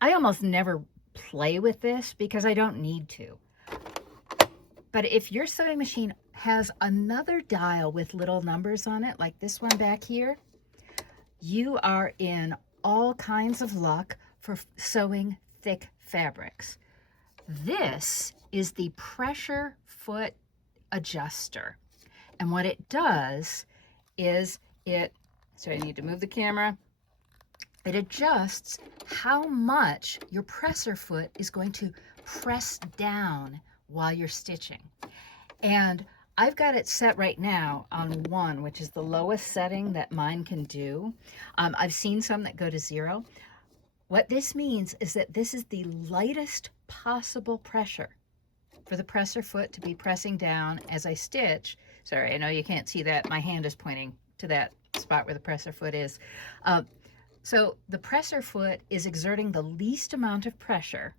I almost never play with this because I don't need to. But if your sewing machine has another dial with little numbers on it, like this one back here, you are in all kinds of luck for sewing thick fabrics. This is the pressure foot adjuster. And what it does is so I need to move the camera. It adjusts how much your presser foot is going to press down while you're stitching. And I've got it set right now on 1, which is the lowest setting that mine can do. I've seen some that go to 0. What this means is that this is the lightest possible pressure for the presser foot to be pressing down as I stitch. Sorry, I know you can't see that. My hand is pointing to that spot where the presser foot is. So the presser foot is exerting the least amount of pressure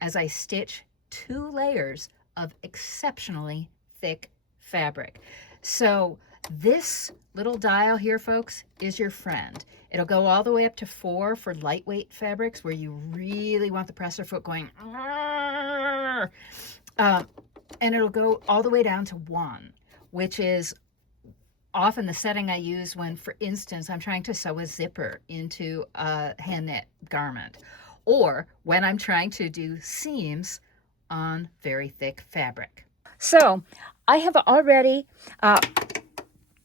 as I stitch 2 layers of exceptionally thick fabric. So this little dial here, folks, is your friend. It'll go all the way up to 4 for lightweight fabrics where you really want the presser foot going, and it'll go all the way down to 1, which is often the setting I use when, for instance, I'm trying to sew a zipper into a hand knit garment, or when I'm trying to do seams on very thick fabric. So I have already,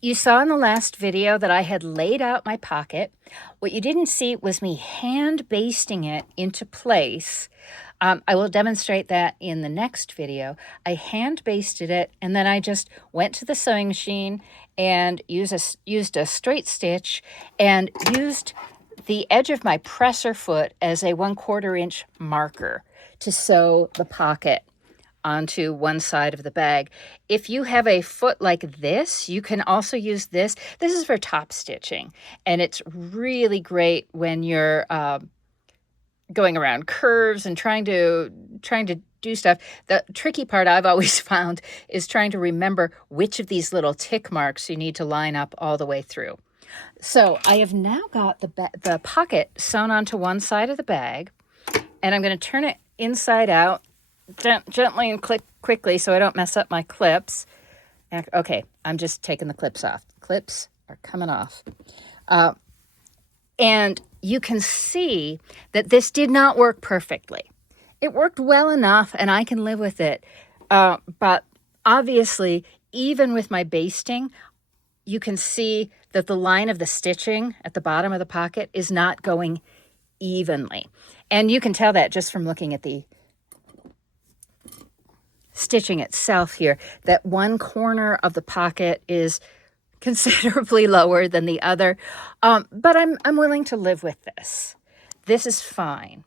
you saw in the last video that I had laid out my pocket. What you didn't see was me hand basting it into place. I will demonstrate that in the next video. I hand basted it, and then I just went to the sewing machine and used a straight stitch and used the edge of my presser foot as a 1/4 inch marker to sew the pocket onto one side of the bag. If you have a foot like this, you can also use this. This is for top stitching, and it's really great when you're going around curves and trying to do stuff. The tricky part I've always found is trying to remember which of these little tick marks you need to line up all the way through. So I have now got the pocket sewn onto one side of the bag, and I'm going to turn it inside out gently and click quickly so I don't mess up my clips. Okay, I'm just taking the clips off. Clips are coming off. And you can see that this did not work perfectly. It worked well enough, and I can live with it. But obviously, even with my basting, you can see that the line of the stitching at the bottom of the pocket is not going evenly. And you can tell that just from looking at the stitching itself here, that one corner of the pocket is considerably lower than the other. But I'm willing to live with this. This is fine.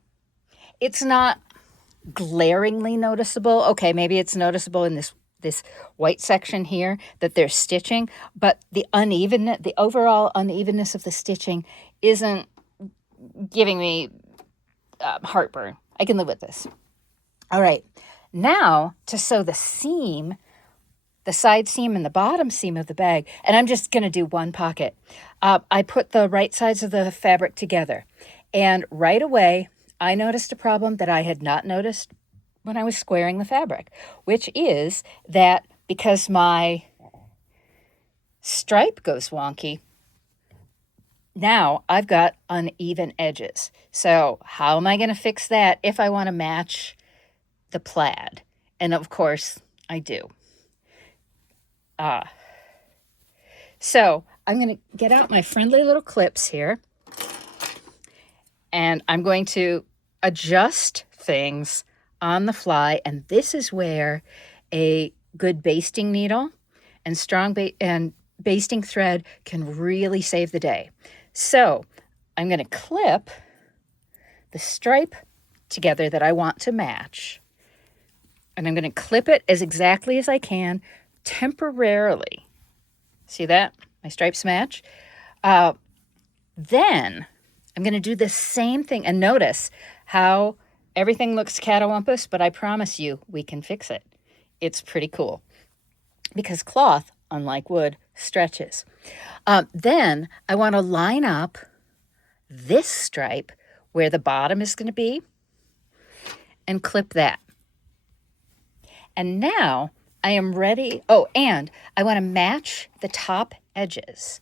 It's not glaringly noticeable. Okay, maybe it's noticeable in this white section here that there's stitching, but the overall unevenness of the stitching isn't giving me heartburn. I can live with this. All right, now to sew the seam, the side seam and the bottom seam of the bag, and I'm just going to do one pocket. I put the right sides of the fabric together, and right away I noticed a problem that I had not noticed when I was squaring the fabric, which is that because my stripe goes wonky, now I've got uneven edges. So how am I going to fix that if I want to match the plaid? And of course I do. So I'm going to get out my friendly little clips here, and I'm going to adjust things on the fly. And this is where a good basting needle and strong basting thread can really save the day. So I'm going to clip the stripe together that I want to match, and I'm going to clip it as exactly as I can temporarily. See that? My stripes match. Then I'm going to do the same thing, and notice how everything looks catawampus, but I promise you we can fix it. It's pretty cool because cloth, unlike wood, stretches. Then I want to line up this stripe where the bottom is going to be and clip that. And now I am ready. Oh, and I want to match the top edges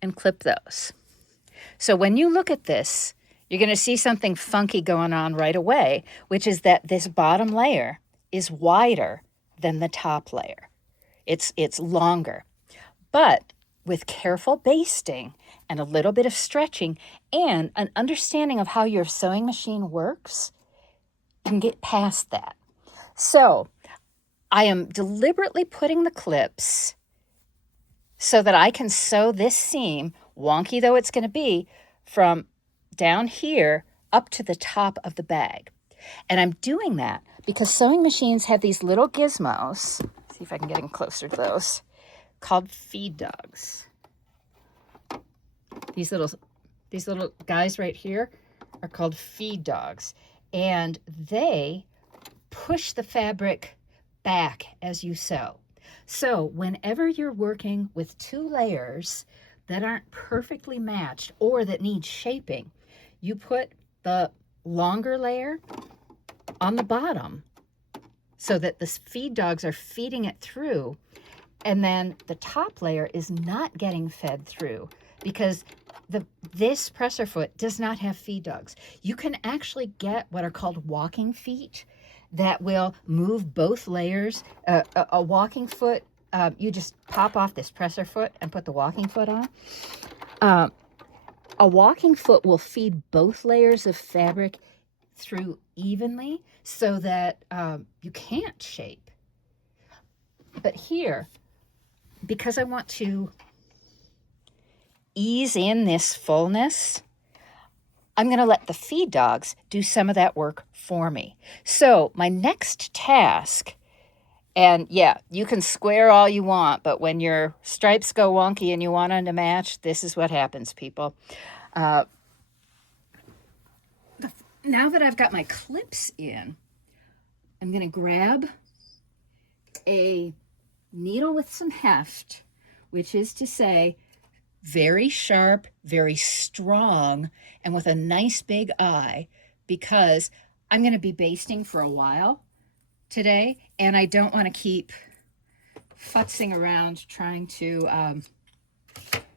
and clip those. So when you look at this, you're going to see something funky going on right away, which is that this bottom layer is wider than the top layer. It's longer. But with careful basting and a little bit of stretching and an understanding of how your sewing machine works, you can get past that. So I am deliberately putting the clips so that I can sew this seam, wonky though it's going to be, from down here up to the top of the bag. And I'm doing that because sewing machines have these little gizmos. See if I can get in closer to those, called feed dogs. These little guys right here are called feed dogs, and they push the fabric back as you sew. So whenever you're working with two layers that aren't perfectly matched or that need shaping, you put the longer layer on the bottom so that the feed dogs are feeding it through, and then the top layer is not getting fed through because this presser foot does not have feed dogs. You can actually get what are called walking feet that will move both layers. A walking foot, you just pop off this presser foot and put the walking foot on. A walking foot will feed both layers of fabric through evenly so that you can't shape. But here, because I want to ease in this fullness, I'm going to let the feed dogs do some of that work for me. So my next task, and yeah, you can square all you want, but when your stripes go wonky and you want them to match, this is what happens, people. Now that I've got my clips in, I'm going to grab a needle with some heft, which is to say very sharp, very strong, and with a nice big eye, because I'm going to be basting for a while today, and I don't want to keep futzing around trying to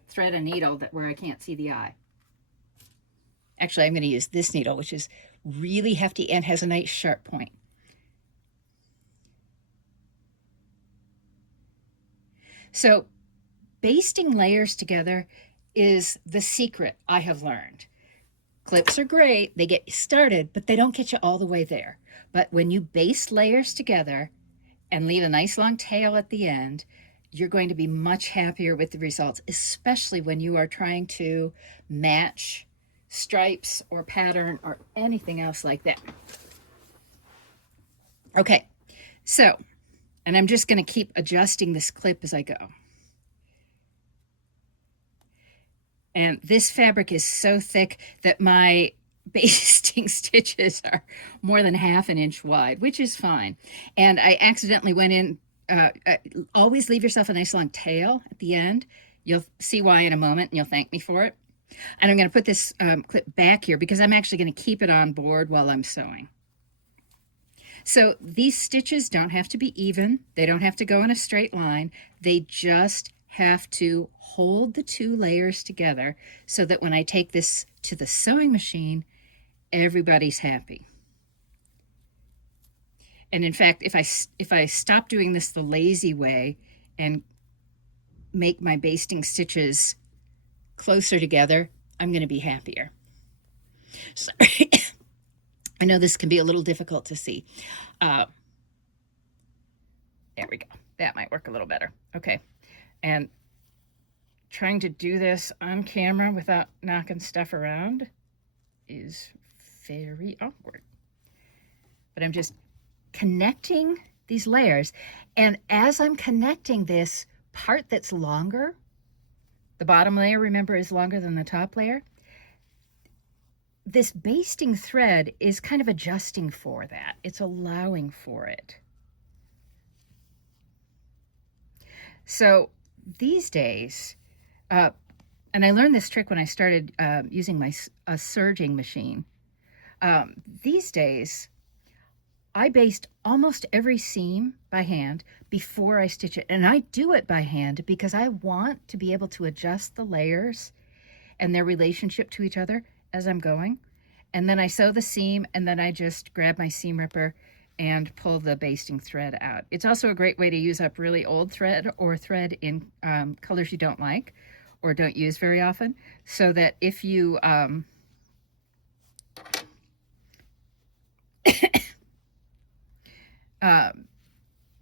thread a needle where I can't see the eye. Actually, I'm going to use this needle, which is really hefty and has a nice sharp point. So basting layers together is the secret I have learned. Clips are great, they get you started, but they don't get you all the way there. But when you baste layers together and leave a nice long tail at the end, you're going to be much happier with the results, especially when you are trying to match stripes or pattern or anything else like that. Okay, so, and I'm just going to keep adjusting this clip as I go. And this fabric is so thick that my basting stitches are more than ½ an inch wide, which is fine. And I accidentally went in, always leave yourself a nice long tail at the end. You'll see why in a moment, and you'll thank me for it. And I'm going to put this clip back here because I'm actually going to keep it on board while I'm sewing. So these stitches don't have to be even. They don't have to go in a straight line. They just have to hold the two layers together so that when I take this to the sewing machine, everybody's happy. And in fact, if I stop doing this the lazy way and make my basting stitches closer together, I'm going to be happier. Sorry. I know this can be a little difficult to see. There we go. That might work a little better. Okay. And trying to do this on camera without knocking stuff around is very awkward. But I'm just connecting these layers. And as I'm connecting this part that's longer, the bottom layer, remember, is longer than the top layer. This basting thread is kind of adjusting for that. It's allowing for it. So these days, And I learned this trick when I started using a serging machine. These days, I baste almost every seam by hand before I stitch it. And I do it by hand because I want to be able to adjust the layers and their relationship to each other as I'm going. And then I sew the seam, and then I just grab my seam ripper and pull the basting thread out. It's also a great way to use up really old thread or thread in colors you don't like or don't use very often, so that if you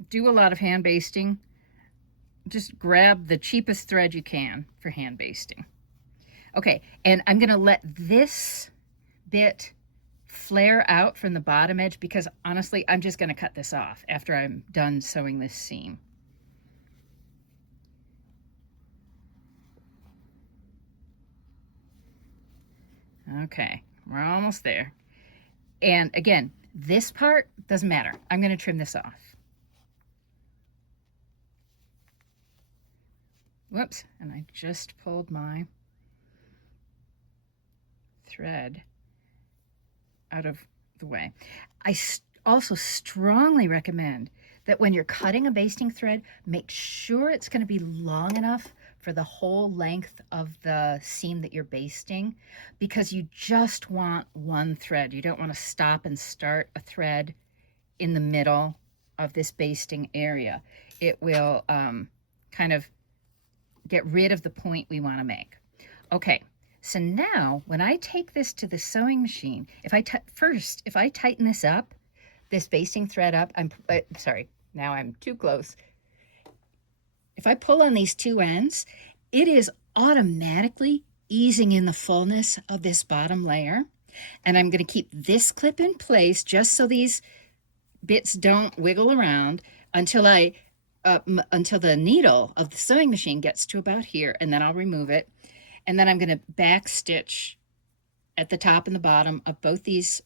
do a lot of hand basting, just grab the cheapest thread you can for hand basting. Okay, and I'm going to let this bit flare out from the bottom edge because honestly, I'm just going to cut this off after I'm done sewing this seam. Okay, we're almost there. And again, this part doesn't matter. I'm going to trim this off. Whoops, and I just pulled my thread out of the way. I also strongly recommend that when you're cutting a basting thread, make sure it's going to be long enough for the whole length of the seam that you're basting, because you just want one thread. You don't want to stop and start a thread in the middle of this basting area. It will kind of get rid of the point we want to make. Okay, so now when I take this to the sewing machine, if I tighten this up, this basting thread up, sorry, now I'm too close. If I pull on these two ends, it is automatically easing in the fullness of this bottom layer. And I'm going to keep this clip in place just so these bits don't wiggle around until until the needle of the sewing machine gets to about here, and then I'll remove it. And then I'm going to back stitch at the top and the bottom of both these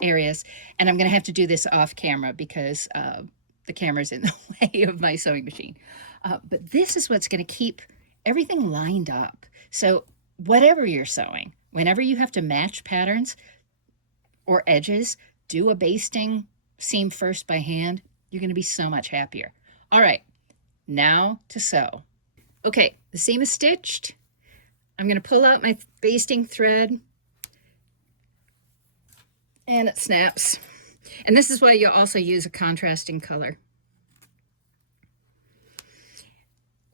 areas. And I'm going to have to do this off camera because the camera's in the way of my sewing machine. But this is what's going to keep everything lined up. So whatever you're sewing, whenever you have to match patterns or edges, do a basting seam first by hand. You're going to be so much happier. All right, now to sew. Okay, the seam is stitched. I'm going to pull out my basting thread, and it snaps. And this is why you also use a contrasting color.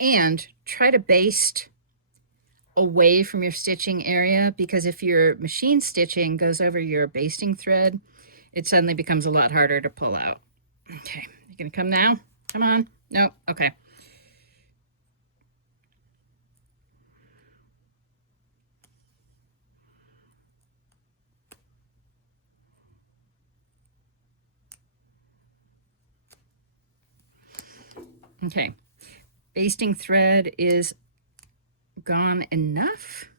And try to baste away from your stitching area, because if your machine stitching goes over your basting thread, it suddenly becomes a lot harder to pull out. Okay, you gonna come now? Come on. No, okay. Okay, basting thread is gone enough.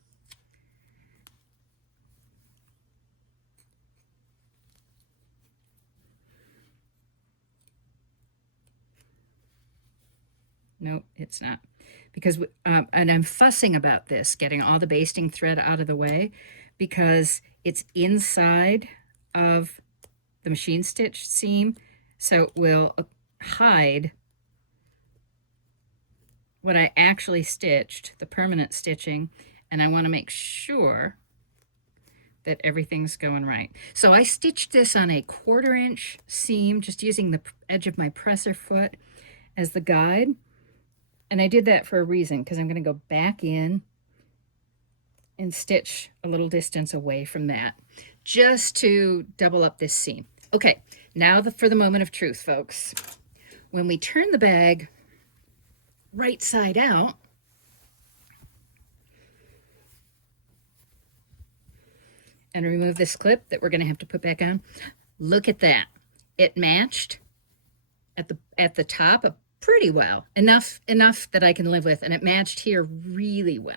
Nope, it's not. Because, and I'm fussing about this, getting all the basting thread out of the way, because it's inside of the machine stitch seam, so it will hide what I actually stitched, the permanent stitching, and I want to make sure that everything's going right. So I stitched this on a 1/4 inch seam, just using the edge of my presser foot as the guide. And I did that for a reason, because I'm going to go back in and stitch a little distance away from that, just to double up this seam. Okay, now for the moment of truth, folks. When we turn the bag right side out, and remove this clip that we're going to have to put back on, look at that. It matched at the top pretty well, enough that I can live with, and it matched here really well.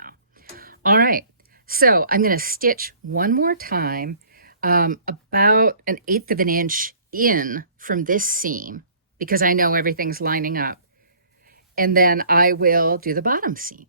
All right, so I'm going to stitch one more time, about 1/8 of an inch in from this seam, because I know everything's lining up, and then I will do the bottom seam.